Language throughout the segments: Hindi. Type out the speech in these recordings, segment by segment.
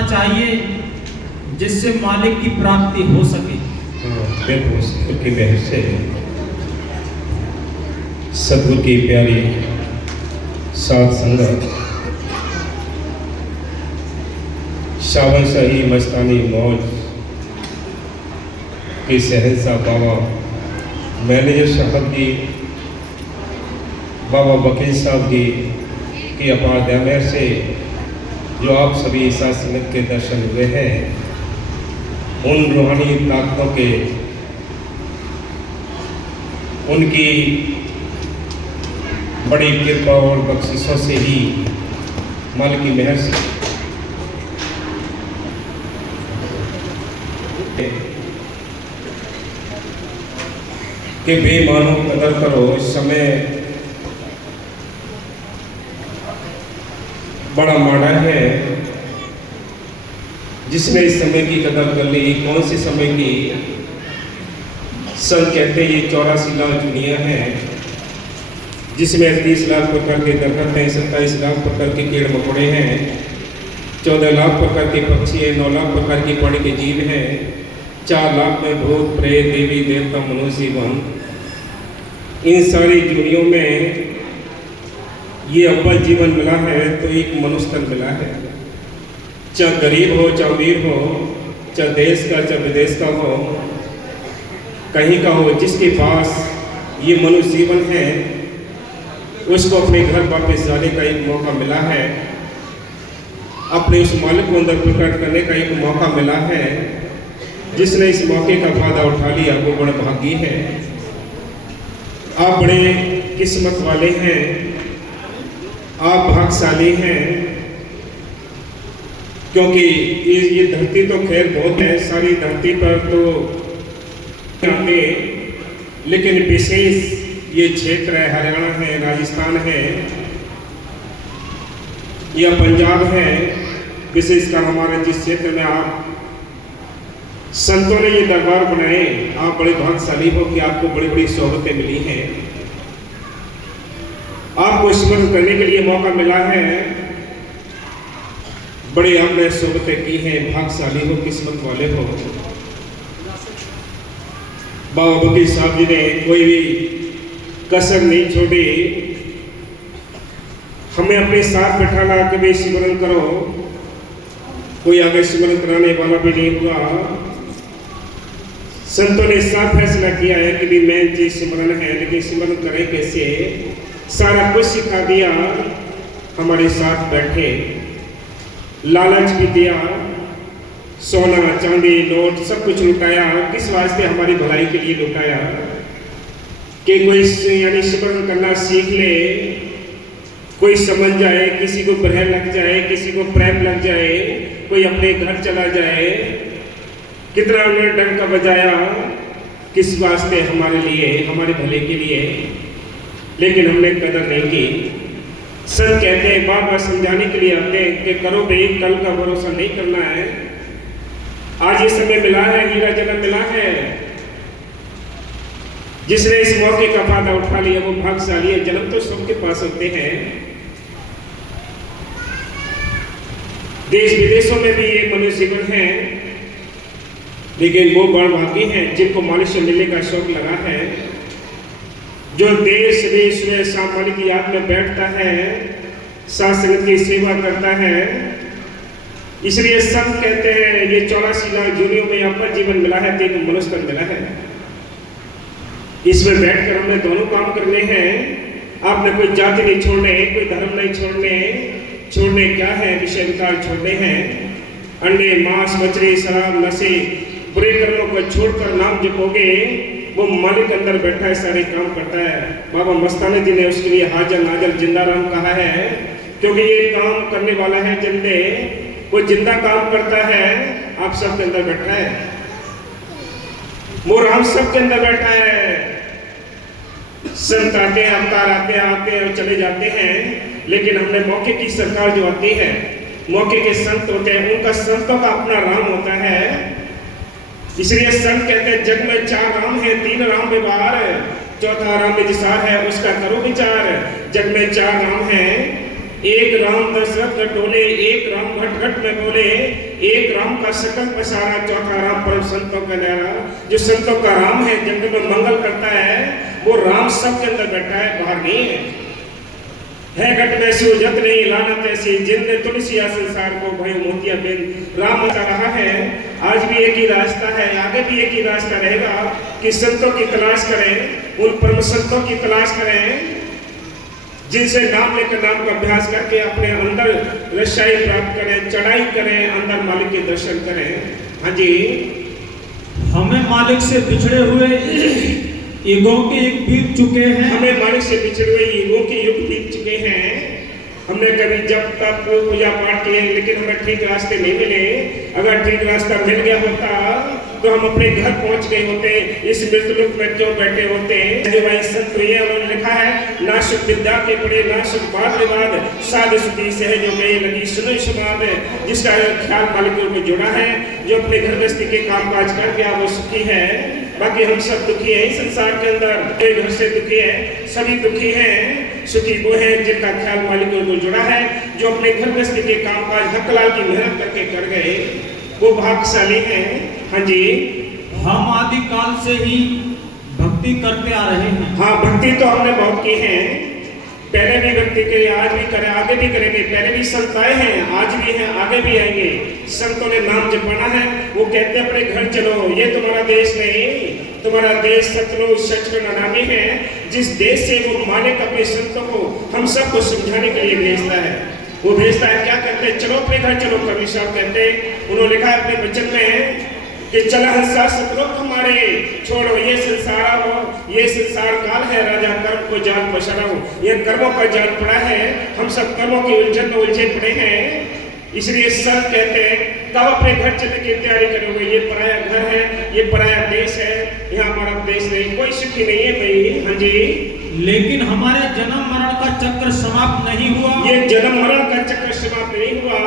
करना चाहिए जिससे मालिक की प्राप्ति हो सके। सतगुरु की मेहर से सतगुरु की प्यारी साथ संगत शावन शाही मस्तानी मौज के शहंशाह बाबा मैनेजर साहब जी, बाबा वकील साहब जी की अपार दया से जो आप सभी साथ संगत के दर्शन हुए हैं, उन रूहानी ताकतों के उनकी बड़ी कृपा और बख्शिशों से ही मालिक की मेहर से कि बेमानो कदर करो। इस समय बड़ा माड़ा है जिसने इस समय की कदर कर ली। कौन से समय की? संत कहते ये 84 लाख दुनिया है जिसमें 30 लाख प्रकार के दरख्त हैं, 27 लाख प्रकार के कीड़े मकोड़े हैं, 14 लाख प्रकार के पक्षी हैं, 9 लाख प्रकार के पानी के जीव हैं, 4 लाख में भूत प्रेत देवी देवता मनुष्य वन। इन सारी दुनियों में ये अव्वल जीवन मिला है तो एक मनुष्य तन मिला है। चाहे गरीब हो, चाहे अमीर हो, चाहे देश का चाहे विदेश का हो, कहीं का हो, जिसके पास ये मनुष्य जीवन है उसको अपने घर वापस जाने का एक मौका मिला है, अपने उस मालिक को अंदर प्रकट करने का एक मौका मिला है। जिसने इस मौके का फायदा उठा लिया वो बड़ा भागी है। आप बड़े किस्मत वाले हैं, आप भाग्यशाली हैं, क्योंकि ये धरती तो खैर बहुत है, सारी धरती पर तो आते, लेकिन विशेष ये क्षेत्र है, हरियाणा है, राजस्थान है या पंजाब है, विशेषकर हमारे जिस क्षेत्र में आप संतों ने ये दरबार बनाए, आप बड़े भाग्यशाली हो कि आपको बड़ी बड़ी सोहबतें मिली हैं, आपको स्मरण करने के लिए मौका मिला है, बड़े आपने सोहबतें की हैं, भाग्यशाली हो, किस्मत वाले हो। बाबा वकील साहब जी ने कोई भी कसर नहीं छोड़ी, हमें अपने साथ बैठाना कि भाई स्मरण करो। कोई आगे स्मरण कराने वाला भी नहीं हुआ। संतों ने साफ फैसला किया है कि भी मेन चीज स्मरण है, लेकिन स्मरण करें कैसे? सारा कुछ सिखा दिया, हमारे साथ बैठे, लालच भी दिया, सोना चांदी नोट सब कुछ लुटाया। किस वास्ते? हमारी भलाई के लिए लुटाया कि कोई यानी स्मरण करना सीख ले, कोई समझ जाए, किसी को प्रेम लग जाए, किसी को प्रेम लग जाए, कोई अपने घर चला जाए। कितना उन्होंने डंका बजाया, किस वास्ते? हमारे लिए, हमारे भले के लिए, लेकिन हमने कदर नहीं की। संत कहते हैं, बार बार समझाने के लिए आते हैं कि करो भाई, कल का भरोसा नहीं करना है। आज ये समय मिला है, हीरा जन्म मिला है, जिसने इस मौके का फायदा उठा लिया वो भाग्यशाली है। जन्म तो सबके पास होते हैं, देश विदेशों में भी ये मनुष्य जीवन है, लेकिन वो बड़ भागी हैं जिनको मालिक से मिलने का शौक लगा है, जो देश विदेश में शाम मालिक की याद में बैठता है, साथ संगत की सेवा करता है। इसलिए संत कहते हैं ये 84 लाख जूनियों में अव्वल जीवन मिला है तो एक मनुष्य तन मिला है। इसमें बैठकर हमने दोनों काम करने हैं। आपने कोई जाति नहीं छोड़ने, कोई धर्म नहीं छोड़ने क्या है? विषय विकार छोड़ने हैं। अंडे मांस मछली शराब नशे बुरे कर्मों को छोड़कर नाम जपोगे, वो मालिक अंदर बैठा है, सारे काम करता है। बाबा मस्तानी जी ने उसके लिए हाजर नाजर जिंदा राम कहा है, क्योंकि ये काम करने वाला है जिंदे, वो जिंदा काम करता है। आप सबके अंदर बैठा है, मोर हम सबके अंदर बैठा है। संत आते हैं, अवतार आते हैं और चले जाते हैं, लेकिन हमने मौके की सरकार जो आती है, मौके के संत होते हैं, उनका संतों का अपना राम होता है। इसलिए संत कहते हैं जग में 4 राम है, 3 राम व्यवहार, चौथा राम में जिसार है, उसका करो विचार। जग में 4 राम है, एक राम दशरथ डोले, एक राम घट घट में बोले, एक राम का सकल पसारा, चौथा राम परम संतों का न्यारा। जो संतों का राम है, जंगल में मंगल करता है, वो राम सबके अंदर बैठा है, बाहर नहीं है घट में सूजत नहीं लानत ऐसी, जिनने तुलसिया संसार को भयो मोतिया बिन। राम बता रहा है आज भी एक ही रास्ता है, आगे भी एक ही रास्ता रहेगा कि संतों की तलाश करें, उन परम संतों की तलाश करें जिनसे नाम लेकर नाम का अभ्यास करके अपने अंदर रसाई प्राप्त करें, चढ़ाई करें, अंदर मालिक के दर्शन करें। हाँ जी, हमें मालिक से बिछड़े हुए ईगो के युग बीत चुके हैं। हमें मालिक से बिछड़े हुए ईगो के युग बीत चुके हैं। हमने कभी जब तक पूजा पाठ किए, लेकिन हमें ठीक रास्ते नहीं मिले। अगर ठीक रास्ता मिल गया होता तो हम अपने घर पहुंच गए होते, इस मृत्युलोक में क्यों बैठे होते। जो भाई संत ये उन्होंने लिखा है, ना सुख विद्या के पड़े, ना सुख बात विवाद, साध सुधी सहज जो गए लगी सुनो सुनाद। जिसका ख्याल मालिक में जुड़ा है, जो अपने घर गृहस्थी के काम काज कर गया, वो सुखी है। बाकी हम सब दुखी हैं संसार के अंदर, कोई घर से दुखी है, सभी दुखी हैं। सुखी वो है जिनका ख्याल मालिक को जुड़ा है, जो अपने घर गृहस्थी के काम काज हक लाल की मेहनत करके कर गए, वो भाग्यशाली हैं। हाँ जी, हम आदि काल से ही भक्ति करते आ रहे हैं। हाँ, भक्ति तो हमने बहुत की है, पहले भी भक्ति की, आज भी करें, आगे भी करेंगे। पहले भी संत आए हैं, आज भी हैं, आगे भी आएंगे। संतों ने नाम जपाना है, वो कहते हैं अपने घर चलो, ये तुम्हारा देश नहीं, तुम्हारा देश सतलोक सचखंड अनामी है। जिस देश से वो मालिक अपने संतों को, हम सबको समझाने के लिए भेजता है, वो भेजता है। क्या कहते हैं, चलो अपने घर चलो। कबीर साहब कहते हैं, उन्होंने लिखा है अपने वचन में कि चला हंसा सतलोक हमारे, छोड़ो ये संसार हो, ये संसार काल है, राजा कर्म को जान पछड़ा हो। ये कर्मों का जान पड़ा है, हम सब कर्मों की उलझन में उलझे पड़े हैं। इसलिए संत कहते हैं कब अपने घर चलने की तैयारी करोगे, ये पराया घर है, ये पराया देश है, यहाँ हमारा देश नहीं, कोई सुखी नहीं है भाई। हाँ जी, लेकिन हमारे जन्म मरण का चक्र समाप्त नहीं हुआ। ये जन्म मरण का चक्र समाप्त नहीं हुआ।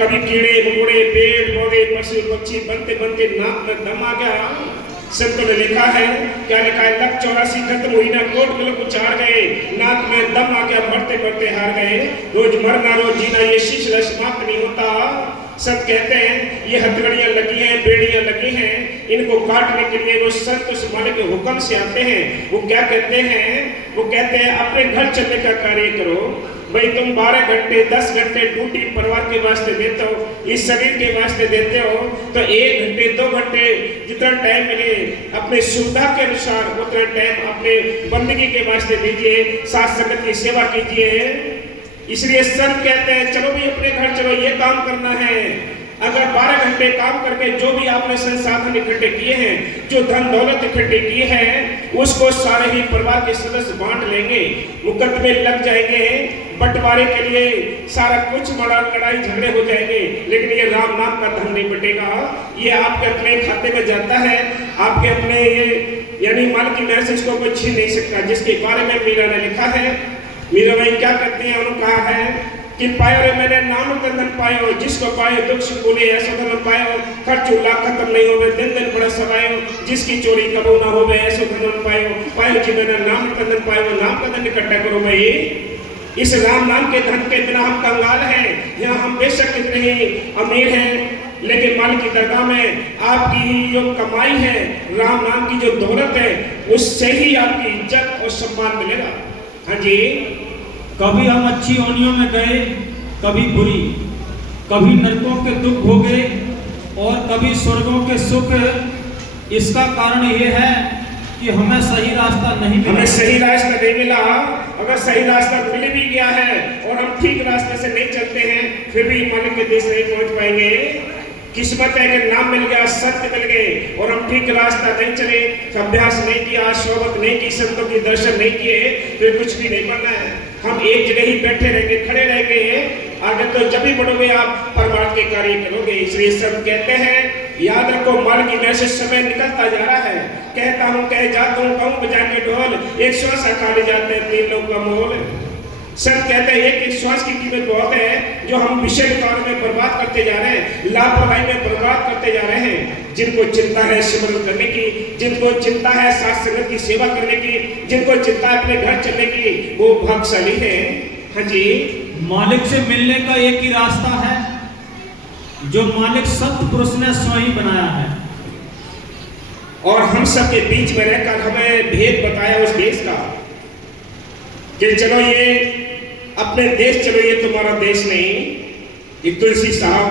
कभी कीड़े मकोड़े, पेड़ पौधे, पशु पक्षी बनते बनते नाक में दम आ गया। संतों ने लिखा है, क्या लिखा है, लक 84 खत्म हुई ना, कोट मिलक उचार गए, नाक में दम आ गया, मरते मरते हार गए। रोज मरना रोज जीना, ये सिलसिला समाप्त नहीं होता। सब कहते हैं ये हथकड़ियां लगी हैं, बेड़ियां लगी हैं, इनको काटने के लिए वो संत उस मालिक के हुक्म से आते हैं। वो क्या कहते हैं, वो कहते हैं अपने घर चलने का कार्य करो भाई। तुम 12 घंटे 10 घंटे ड्यूटी परिवार के वास्ते देते हो, इस शरीर के वास्ते देते हो, तो 1 घंटे 2 घंटे जितना टाइम मिले अपने सुविधा के अनुसार उतना टाइम अपने बंदगी के वास्ते दीजिए, साथ संगत की सेवा कीजिए। इसलिए संत कहते हैं चलो भी अपने घर चलो, ये काम करना है। अगर 12 घंटे काम करके जो भी आपने संसाधन इकट्ठे किए हैं, जो धन दौलत इकट्ठे किए हैं, उसको सारे ही परिवार के सदस्य बांट लेंगे, मुकदमे लग जाएंगे, बंटवारे के लिए सारा कुछ बड़ा लड़ाई झगड़े हो जाएंगे, लेकिन ये राम नाम का धन नहीं बटेगा। ये आपके अपने खाते में जाता है, आपके अपने ये यानी माल की मैसेज को कोई छीन नहीं सकता। जिसके बारे में मीरा ने लिखा है, मीरा भाई क्या करते हैं, उन्होंने कहा है कि पायो रे मैंने नाम कंदन पायो, जिसको पायो दुख सुख बोले ऐसो धन पायो, खर्च उल्ला खत्म नहीं होवे, दिन दिन बड़ा सवायो, जिसकी चोरी कबो ना होवे ऐसो धन पायो। पायो जी मैंने नाम कंदन पायो, नाम कंदन इकट्ठा करो भाई। इस राम नाम के धन के बिना हम कंगाल हैं। यहाँ हम बेशक कितने ही अमीर हैं, लेकिन मालिक की दरगाह में आपकी ही जो कमाई है, राम नाम की जो दौलत है, उससे ही आपकी इज्जत और सम्मान मिलेगा। हाँ जी, कभी हम अच्छी योनियों में गए, कभी बुरी, कभी नरकों के दुख भोगे और कभी स्वर्गों के सुख। इसका कारण यह है कि हमें सही रास्ता नहीं मिला। हमें सही रास्ता नहीं मिला। अगर सही रास्ता मिल भी गया है और हम ठीक रास्ते से नहीं चलते हैं, फिर भी मालिक के देश नहीं पहुंच पाएंगे। किस्मत है कि नाम मिल गया, सत्य मिल गए और हम ठीक रास्ता नहीं चले, अभ्यास नहीं किया, सोबत नहीं की, संतों के दर्शन नहीं किए, फिर कुछ भी नहीं बनना है। हम एक जगह ही बैठे रहेंगे, खड़े रहेंगे। आगे तो जब भी बढ़ोगे आप परमार्थ के कार्य करोगे। इसलिए सब कहते हैं याद रखो, माल की वैसे समय निकलता जा रहा है। कहता हूँ कह जाता हूँ, कहूँ बजा के ढोल, एक श्वास खा ले जाते हैं 3 लोग का मोल। सब कहते हैं एक श्वास की कीमत बहुत है, जो हम विषय कार्य में बर्बाद करते जा रहे हैं, लापरवाही में बर्बाद करते जा रहे हैं। जिनको चिंता है सिमरन करने की, जिनको चिंता है साथ संगत की सेवा करने की, जिनको चिंता है अपने घर चलने की, वो भाग्यशाली है। हाँ जी, मालिक से मिलने का एक ही रास्ता है जो मालिक सत्पुरुष ने स्वयं बनाया है। और हम सबके बीच में रहकर हमें भेद बताया उस देश का कि चलो ये अपने देश चलो, ये तुम्हारा देश नहीं। ये तुलसी साहब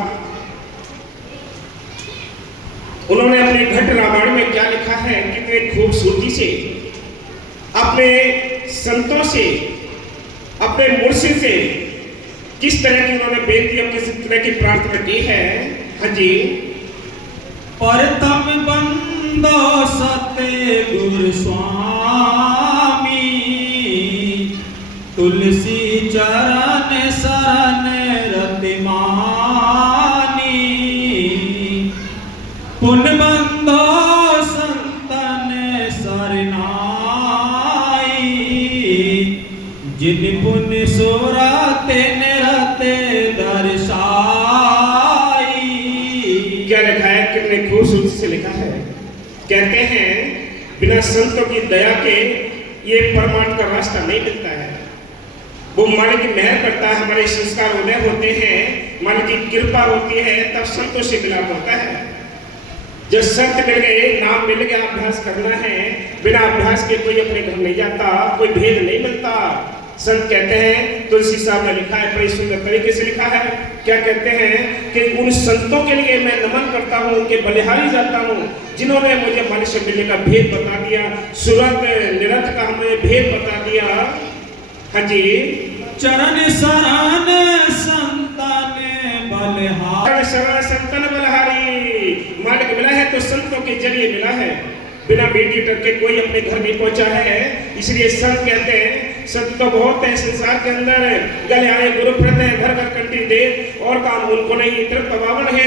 उन्होंने अपने घट रामायण में क्या लिखा है, कितने खूबसूरती से अपने संतों से, अपने मुर्शिद से किस तरह की उन्होंने बेनती और किस तरह की प्रार्थना की है। हाँ जी। परतम बंदो सते गुरु स्वामी, तुलसी चरण शरण रतिमानी, पुन बंदो संतन सरनाई, जिन पुन सुरते निरते दर्शाई। क्या लिखा है, कितने खूबसूरती से लिखा है। कहते हैं बिना संतों की दया के ये परमार्थ का रास्ता नहीं मिलता है। वो मालिक की मेहर करता है, हमारे संस्कार उदय होते हैं, मालिक की कृपा होती है, तब संतों से मिलाप होता है। जब संत मिल गए, नाम मिल गया, अभ्यास करना है, बिना अभ्यास के कोई अपने घर नहीं जाता, कोई भेद नहीं मिलता। संत कहते हैं, तुलसी साहब ने लिखा है, बड़ी सुंदर तरीके से लिखा है। क्या कहते हैं कि उन संतों के लिए मैं नमन करता हूँ, उनके बलिहारी जाता हूँ, जिन्होंने मुझे मालिक से मिलने का भेद बता दिया, सुरत निरत का हमें भेद बता दिया। हाँ जी। चरण शरण संतन बलिहारी, शरण संतन बलिहारी। मालिक मिला है तो संतों के जरिए मिला है, बिना मीडिएटर के कोई अपने घर नहीं पहुंचा है। इसलिए संत कहते हैं, संत तो बहुत है संसार के अंदर, गले आए गुरु प्रत है, घर घर कंठी दे और काम उनको नहीं। तृप्त पावन है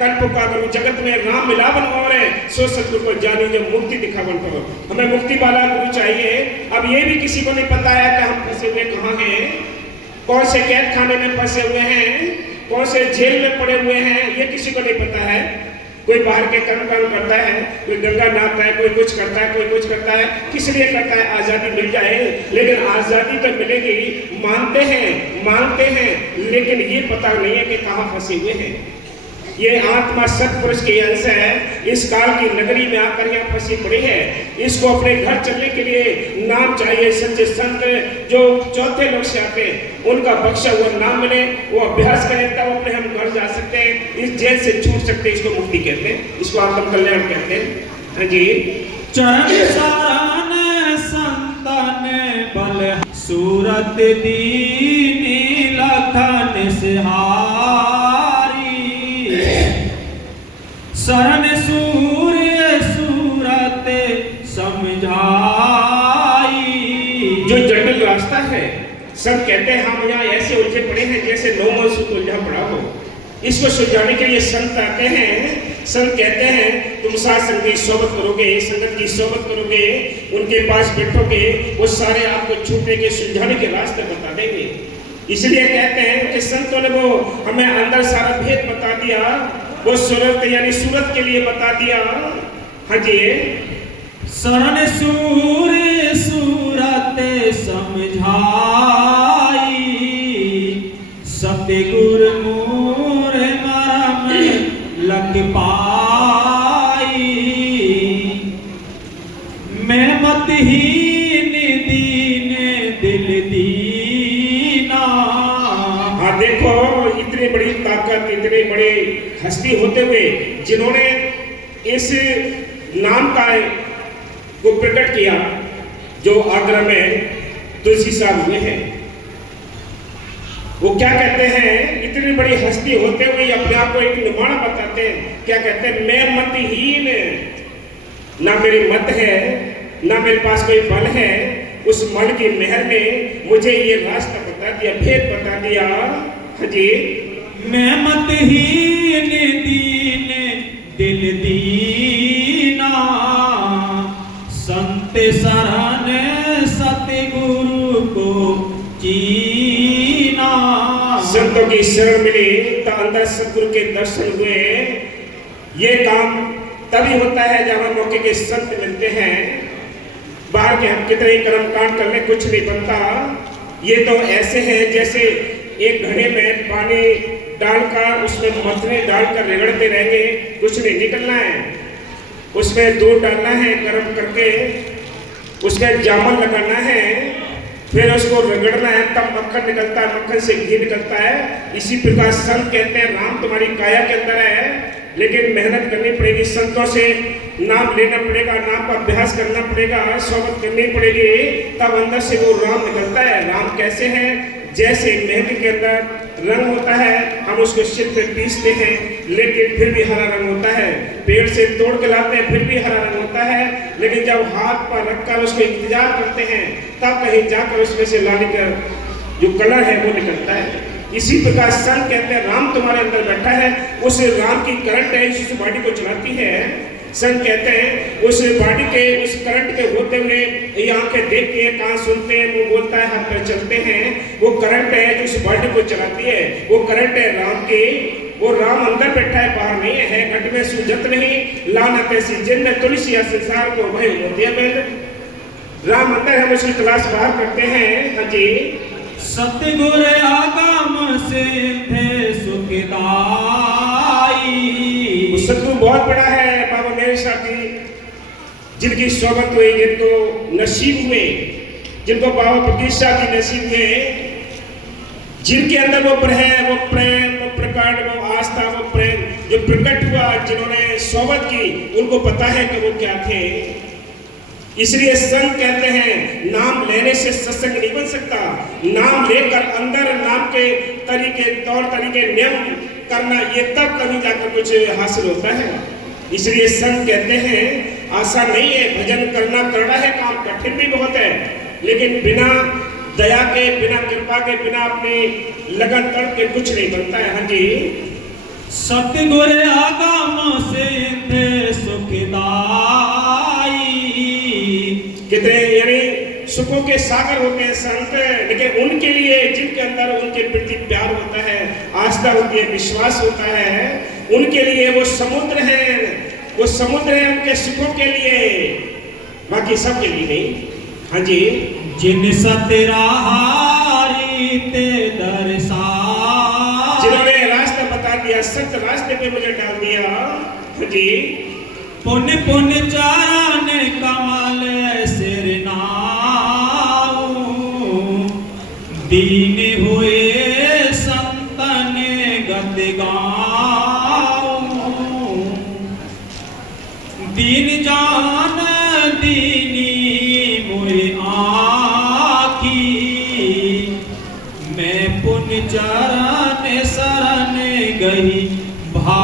कन पुका गुरु जगत में राम मिलावन और सो सतगुरु को जानी जो मुक्ति दिखावन को। हमें मुक्ति वाला गुरु चाहिए। अब ये भी किसी को नहीं पता है कि हम फंसे हुए कहाँ हैं, कौन से कैद खाने में फंसे हुए हैं, कौन से जेल में पड़े हुए हैं, ये किसी को नहीं पता है। कोई बाहर के कर्म करता है, कोई गंगा नहाता है, कोई कुछ करता है, कोई कुछ करता है, किस लिए करता है, आजादी मिल जाए। लेकिन आजादी तो मिलेगी, मानते हैं मांगते हैं, लेकिन ये पता नहीं है कि कहाँ फंसे हुए हैं। ये आत्मा सत्पुरुष के अंश है, इस काल की नगरी में आकर यहाँ फंसी पड़ी है। इसको अपने घर चलने के लिए नाम चाहिए। सच्चे संत जो चौथे लोग से आते हैं, उनका बख्शा हुआ नाम मिले, वो अभ्यास करें, तब अपने हम घर जा सकते हैं, इस जेल से छूट सकते हैं। इसको मुक्ति कहते हैं, इसको आत्म कल्याण कहते हैं। हाँ जी। चरण शरण संतन बल, सूरत दीनी लखन सिहारी, शरण सूर्य सूरत समझाई। जो जटिल रास्ता है, सब कहते हैं हम यहाँ ऐसे उलझे पड़े हैं जैसे नौ सूत्र उलझा पड़ा हो। इसको सुलझाने के लिए संत आते हैं। संत कहते हैं तुम साथ संग की सोबत करोगे, संगत की सोबत करोगे, उनके पास बैठोगे, वो सारे आपको छूटने के सुलझाने के रास्ते बता देंगे। इसलिए कहते हैं कि संतों ने वो हमें अंदर सारा भेद बता दिया, वो सूरत यानी सूरत के लिए बता दिया। हाँ जी। शरण सूर्य सूरत समझाई, सतगुर मोर मरम लग पाई, मैं मतहीन दीन दिल दीना। हाँ देखो, इतनी बड़ी ताकत, इतनी बड़ी हस्ती होते हुए जिन्होंने इस नाम का को प्रकट किया, जो आगरा में तुलसी साहब हुए हैं, वो क्या कहते हैं, इतनी बड़ी हस्ती होते हुए अपने आप को एक निर्माण बताते हैं। क्या कहते हैं, मैं मतहीन, ना मेरी मत है, ना मेरे पास कोई बल है, उस मन की मेहर ने मुझे ये रास्ता बता दिया, भेद बता दिया। हाँ जी। मैं मतहीन दीन दिल दीना, संत शरण सतगुरु को चीना। संतों की शरण मिली तो अंदर सतगुरु के दर्शन हुए। ये काम तभी होता है जब हम मौके के संत मिलते हैं। बाहर के हम कितने ही कर्म कांड कर ले, कुछ नहीं बनता। ये तो ऐसे हैं जैसे एक घड़े में पानी डालकर उसमें मथने डालकर रगड़ते रहेंगे, कुछ नहीं निकलना है। उसमें दूध डालना है गर्म करके, उसमें जामुन लगाना है, फिर उसको रगड़ना है, तब मक्खन निकलता है, मक्खन से घी निकलता है। इसी प्रकार संत कहते हैं राम तुम्हारी काया के अंदर है, लेकिन मेहनत करनी पड़ेगी, संतों से नाम लेना पड़ेगा, नाम का अभ्यास करना पड़ेगा, सोबत करनी पड़ेगी, तब अंदर से वो राम निकलता है। राम कैसे है? जैसे मेहंदी के अंदर रंग होता है, हम उसको सिर पे पीसते हैं लेकिन फिर भी हरा रंग होता है, पेड़ से तोड़ के लाते हैं फिर भी हरा रंग होता है, लेकिन जब हाथ पर रखकर उसको इंतजार करते हैं तब कहीं जाकर उसमें से लाली का जो कलर है वो निकलता है। इसी प्रकार संत कहते हैं राम तुम्हारे अंदर बैठा है, उस राम की करंट है इस बॉडी को चलाती है। संत कहते हैं उस बॉडी के उस करंट के होते हुए ये आंखें देखती है, कान सुनते हैं, मुंह बोलता है, हाथ पैर चलते हैं, वो करंट है जो उस बॉडी को चलाती है। वो करंट है राम की, वो राम अंदर बैठा है, बाहर नहीं है। घट में सूजत नहीं, लानत ऐसी जिन में तुलसी या संसार को भय होती है। राम अंदर हम उसकी तलाश बाहर करते हैं। हाँ जी, सतगुर आगम सिद्ध सुखदाई। सतगुरु बहुत बड़ा है बाबा मेरे साथी, जिनकी सोबत हुई, जिनको नसीब हुए, जिनको बाबा फकीर साहब की नसीब हुए, जिनके अंदर वो है वो प्रेम, वो प्रकट, वो आस्था, वो प्रेम जो प्रकट हुआ, जिन्होंने सोबत की, उनको पता है कि वो क्या थे। इसलिए संत कहते हैं नाम लेने से सत्संग नहीं बन सकता, नाम लेकर अंदर नाम के तरीके, तौर तरीके, नियम करना, ये तब कभी जाकर कुछ हासिल होता है। इसलिए संत कहते हैं आसान नहीं है, भजन करना करना है, काम कठिन भी बहुत है, लेकिन बिना दया के, बिना कृपा के, बिना अपनी लगन तड़ के कुछ नहीं बनता है। हाँ जी, सतगुर आगम सिद्ध सुखदाई। कितने यानी सुखों के सागर होते हैं संत, लेकिन उनके लिए जिनके अंदर उनके प्रति प्यार होता है, आस्था होती है, विश्वास होता है, उनके लिए वो समुद्र है, वो समुद्र है उनके सुखों के लिए, बाकी सब के लिए नहीं। हाँ जी, जिन सतराहारी ते दरसा, जिन्होंने रास्ता बता दिया, सत्य रास्ते पे मुझे डाल दिया। हाँ जी, पुण्य पुण्य चारण कमल सिर नाऊ, दीन हुए संतन गत गाऊं, दीन जान दीनी मोए आखी, मैं पुण्य चरण शरण गई भा